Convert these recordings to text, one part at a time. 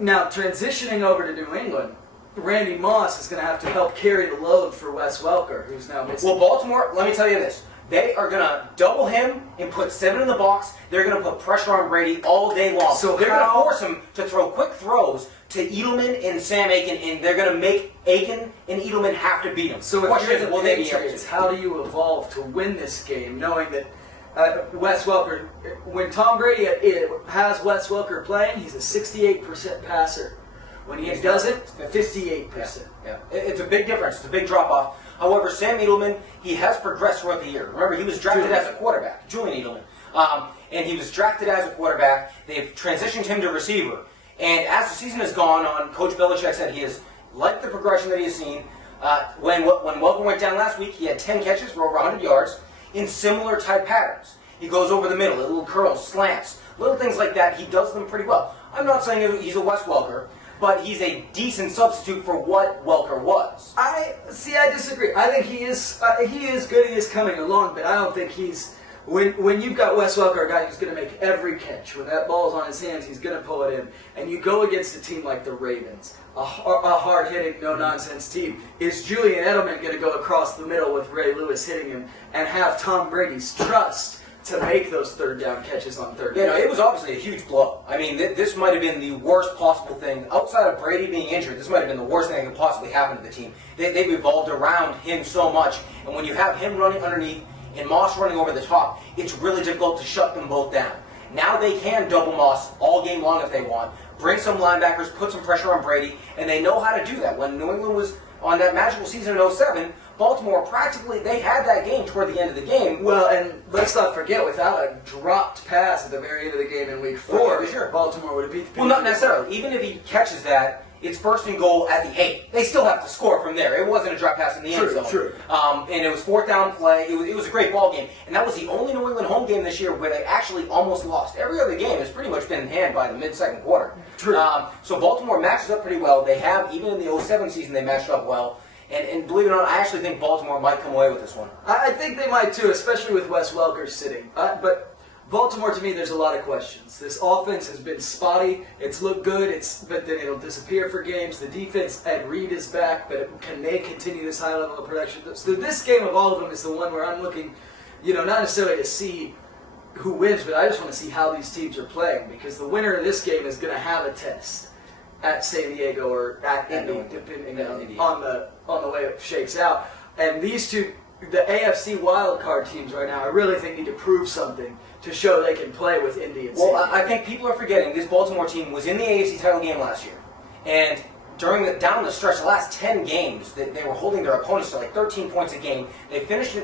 Now, transitioning over to New England, Randy Moss is going to have to help carry the load for Wes Welker, who's now missing. Well, Baltimore, let me tell you this. They are going to double him and put 7 in the box. They're going to put pressure on Brady all day long. So they're going to force him to throw quick throws to Edelman and Sam Aiken, and they're going to make Aiken and Edelman have to beat him. So if question you're is, the will they be able Patriots, to? how do you evolve to win this game, knowing that Wes Welker, when Tom Brady has Wes Welker playing, he's a 68% passer. When he doesn't, 58%. Yeah. It's a big difference. It's a big drop-off. However, Sam Edelman, he has progressed throughout the year. Remember, he was drafted as a quarterback, Julian Edelman. And he was drafted as a quarterback. They've transitioned him to receiver. And as the season has gone on, Coach Belichick said he has liked the progression that he has seen. When Welker went down last week, he had 10 catches for over 100 yards in similar type patterns. He goes over the middle, little curls, slants, little things like that. He does them pretty well. I'm not saying he's a Wes Welker, but he's a decent substitute for what Welker was. I disagree. I think he is good. He is coming along, but I don't think he's. When you've got Wes Welker, a guy who's going to make every catch, when that ball's on his hands, he's going to pull it in, and you go against a team like the Ravens, a hard-hitting, no-nonsense team, is Julian Edelman going to go across the middle with Ray Lewis hitting him and have Tom Brady's trust to make those third down catches on third down? You know, it was obviously a huge blow. I mean, this might have been the worst possible thing. Outside of Brady being injured, this might have been the worst thing that could possibly happen to the team. They've evolved around him so much, and when you have him running underneath and Moss running over the top, it's really difficult to shut them both down. Now they can double Moss all game long if they want, bring some linebackers, put some pressure on Brady, and they know how to do that. When New England was on that magical season in 2007, Baltimore practically, they had that game toward the end of the game. Well, and let's not forget, without a dropped pass at the very end of the game in Week 4, sure, Baltimore would have beat the Patriots. Well, not necessarily. Even if he catches that, it's first and goal at the 8. They still have to score from there. It wasn't a drop pass in the end zone. True. And it was 4th down play. It was a great ball game. And that was the only New England home game this year where they actually almost lost. Every other game has pretty much been in hand by the mid-second quarter. True. So Baltimore matches up pretty well. They have, even in the 2007 season, they matched up well. And believe it or not, I actually think Baltimore might come away with this one. I think they might too, especially with Wes Welker sitting. But Baltimore, to me, there's a lot of questions. This offense has been spotty. It's looked good, but then it'll disappear for games. The defense, Ed Reed is back, but can they continue this high level of production? So this game of all of them is the one where I'm looking, not necessarily to see who wins, but I just want to see how these teams are playing, because the winner of this game is going to have a test at San Diego or at Indy, depending on the way it shakes out. And these two, the AFC wildcard teams right now, I really think need to prove something to show they can play with Indy and San Diego. I think people are forgetting this Baltimore team was in the AFC title game last year. And down the stretch, the last 10 games, they were holding their opponents to like 13 points a game. They finished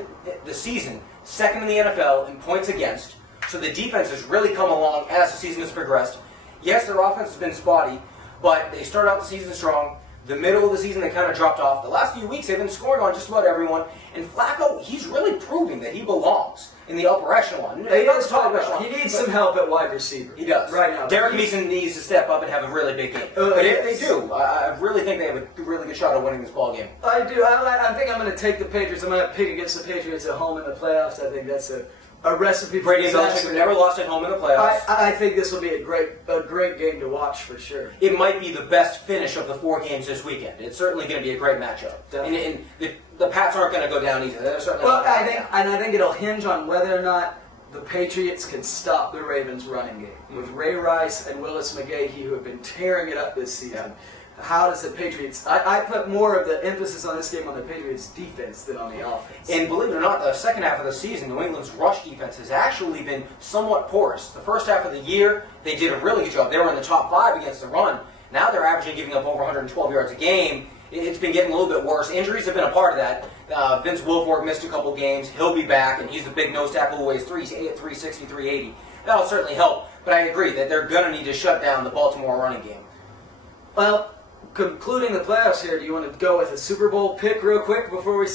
the season second in the NFL in points against. So the defense has really come along as the season has progressed. Yes, their offense has been spotty, but they started out the season strong. The middle of the season, they kind of dropped off. The last few weeks, they've been scoring on just about everyone. And Flacco, he's really proving that he belongs in the upper echelon. He needs some help at wide receiver. He does. Right now. Derek Mason needs to step up and have a really big game. But if they do, I really think they have a really good shot at winning this ball game. I do. I think I'm going to take the Patriots. I'm going to pick against the Patriots at home in the playoffs. I think that's a recipe for Brady and Belichick have never lost at home in the playoffs. I think this will be a great game to watch for sure. It might be the best finish of the 4 games this weekend. It's certainly going to be a great matchup. And the Pats aren't going to go down easy. They're certainly I think it'll hinge on whether or not the Patriots can stop the Ravens' running game. With Ray Rice and Willis McGahee, who have been tearing it up this season, how does the Patriots... I put more of the emphasis on this game on the Patriots' defense than on the offense. And believe it or not, the second half of the season, New England's rush defense has actually been somewhat porous. The first half of the year, they did a really good job. They were in the top 5 against the run. Now they're averaging giving up over 112 yards a game. It's been getting a little bit worse. Injuries have been a part of that. Vince Wilfork missed a couple games. He'll be back, and he's a big nose tackle who weighs 360, 380. That'll certainly help. But I agree that they're going to need to shut down the Baltimore running game. Well, concluding the playoffs here, do you want to go with a Super Bowl pick real quick before we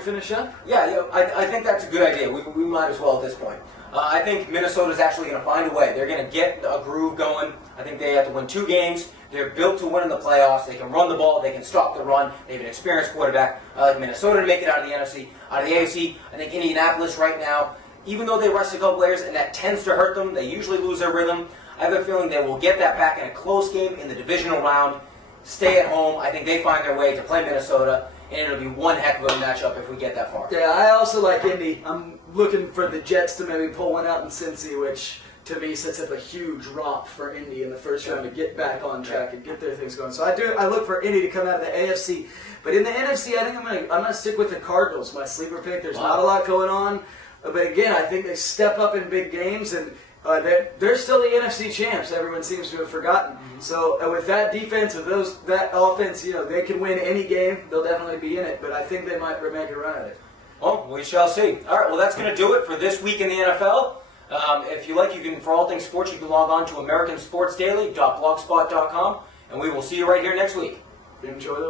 finish up? Yeah, I think that's a good idea. We might as well at this point. I think Minnesota's actually going to find a way. They're going to get a groove going. I think they have to win 2 games. They're built to win in the playoffs. They can run the ball. They can stop the run. They have an experienced quarterback. I like Minnesota to make it out of the NFC. Out of the AFC, I think Indianapolis right now, even though they rest a couple players and that tends to hurt them, they usually lose their rhythm. I have a feeling they will get that back in a close game in the divisional round, stay at home. I think they find their way to play Minnesota, and it'll be one heck of a matchup if we get that far. Yeah, I also like Indy. I'm looking for the Jets to maybe pull one out in Cincy, which to me sets up a huge romp for Indy in the first round to get back on track and get their things going. So I look for Indy to come out of the AFC. But in the NFC, I think I'm gonna stick with the Cardinals, my sleeper pick. There's not a lot going on. But again, I think they step up in big games, and they're still the NFC champs. Everyone seems to have forgotten. Mm-hmm. So with that defense, with that offense, they can win any game. They'll definitely be in it. But I think they might make a run at it. Well, we shall see. All right, well, that's going to do it for this week in the NFL. If you like, you can, for all things sports, you can log on to AmericanSportsDaily.blogspot.com, and we will see you right here next week. Enjoy the